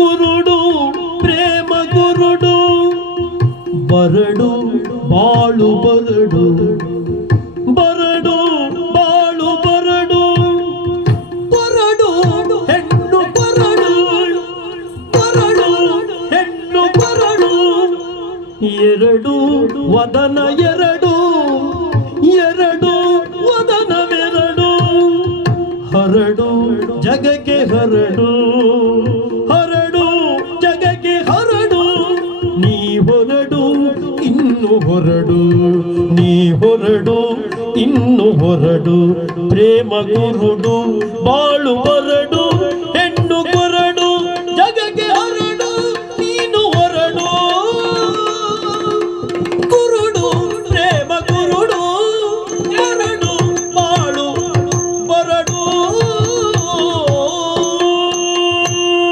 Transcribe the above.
ಕುರುಡು ಪ್ರೇಮ ಕುರುಡು ಬರಡು, ಬಾಳು ಬರಡು ಬರಡು, ಬಾಳು ಬರಡು ಬರಡು, ಹೆಣ್ಣು ಬರಡು ಬರಡು, ಹೆಣ್ಣು ಬರಡು, ಎರಡು ವದನ ಎರಡು ಎರಡು ವದನವೆರಡು, ಹರಡು, ಜಗಕ್ಕೆ ಹರಡು ಹರಡು. ಇನ್ನು ಹೊರಡು ನೀ ಹೊರಡು ಇನ್ನು ಹೊರಡು ಪ್ರೇಮ ಗುರುಡು ಬಾಳು ಬರಡು